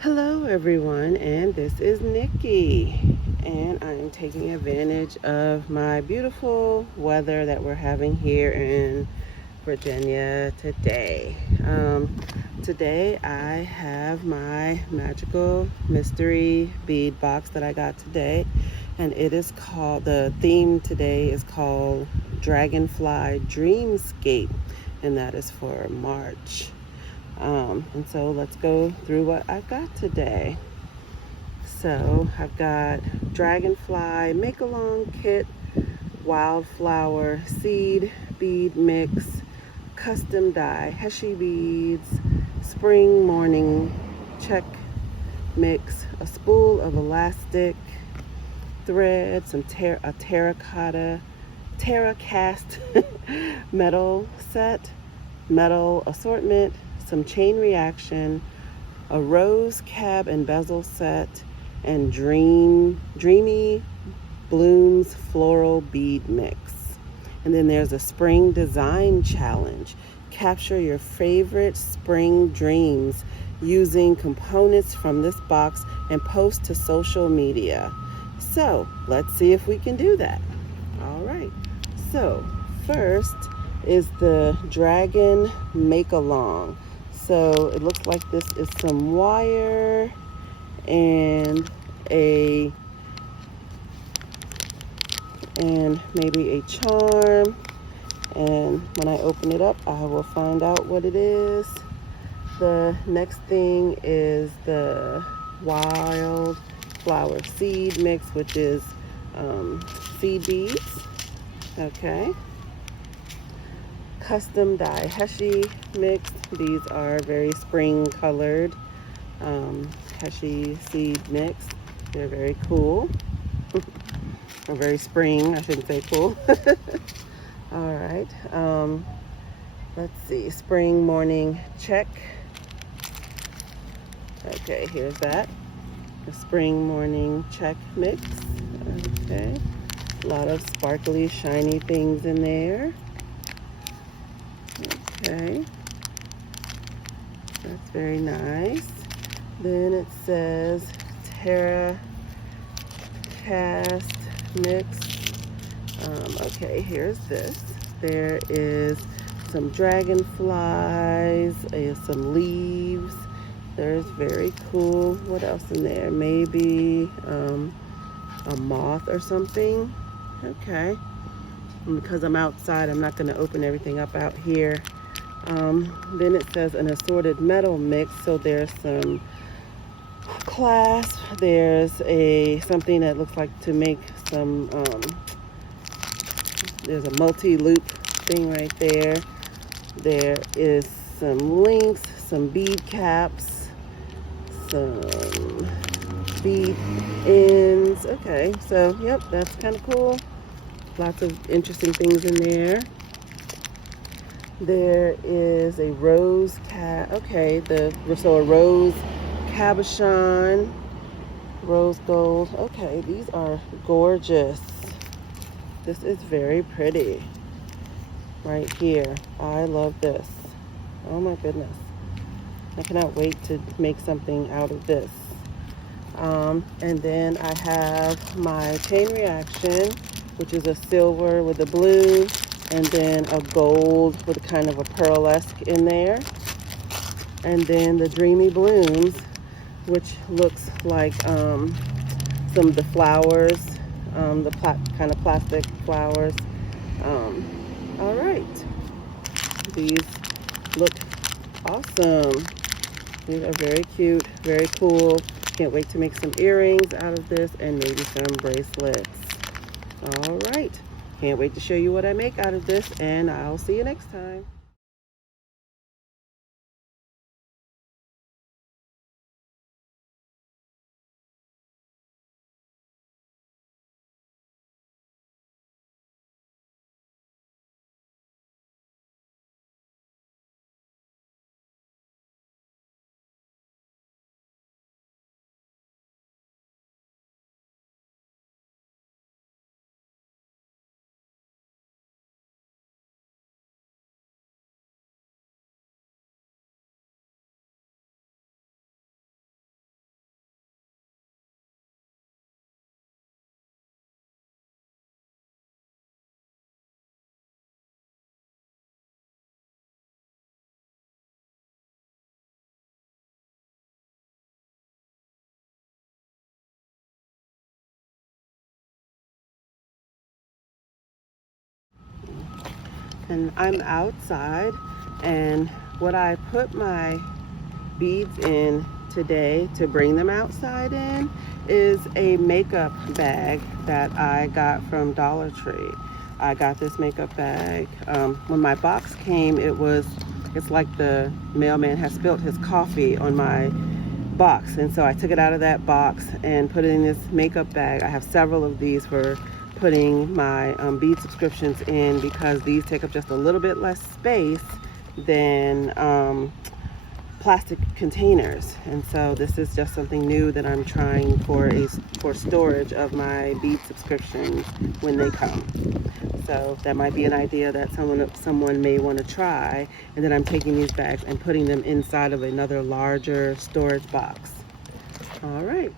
Hello everyone, and this is Nikki, and I am taking advantage of my beautiful weather that we're having here in Virginia today. Today I have my magical mystery bead box that I got today, and the theme today is called Dragonfly Dreamscape, and that is for March. And so let's go through what I've got today. So I've got Dragonfly Make-Along Kit, Wildflower Seed Bead Mix, Custom Dye Heshy Beads, Spring Morning Check Mix, a spool of elastic thread, a terra cast metal set, metal assortment, some chain reaction, a rose cab and bezel set, and dreamy blooms floral bead mix. And then there's a spring design challenge. Capture your favorite spring dreams using components from this box and post to social media. So let's see if we can do that. All right. So first is the Dragon Make-Along. So it looks like this is some wire and maybe a charm. And when I open it up, I will find out what it is. The next thing is the wild flower seed mix, which is seed beads. Okay. Custom dye Heshy mix. These are very spring colored Heshy seed mix. They're very cool. Or very spring, I shouldn't say cool. All right. Let's see. Spring morning check. Okay, here's that. The spring morning check mix. Okay. A lot of sparkly, shiny things in there. Okay. That's very nice. Then it says Terra Cast Mix. Okay, here's this. There is some dragonflies, some leaves. There's very cool. What else in there? Maybe a moth or something. Okay. And because I'm outside, I'm not going to open everything up out here. Then it says an assorted metal mix. So there's some clasp. There's something that looks like to make some. There's a multi-loop thing right there. There is some links, some bead caps, some bead ends. Okay, so yep, that's kind of cool. Lots of interesting things in there. There is a rose cap. Okay, so a rose cabochon, rose gold. Okay, these are gorgeous. This is very pretty right here. I love this. Oh my goodness. I cannot wait to make something out of this. And then I have my chain reaction, which is a silver with a blue, and then a gold with kind of a pearlesque in there. And then the dreamy blooms, which looks like some of the flowers, kind of plastic flowers. All right. These look awesome. These are very cute, very cool. Can't wait to make some earrings out of this and maybe some bracelets. All right. Can't wait to show you what I make out of this, and I'll see you next time. And I'm outside, and what I put my beads in today to bring them outside in is a makeup bag that I got from Dollar Tree. I got this makeup bag. When my box came, it's like the mailman has spilled his coffee on my box, and so I took it out of that box and put it in this makeup bag. I have several of these for putting my bead subscriptions in, because these take up just a little bit less space than plastic containers. And so this is just something new that I'm trying for storage of my bead subscriptions when they come. So that might be an idea that someone may want to try. And then I'm taking these bags and putting them inside of another larger storage box. All right.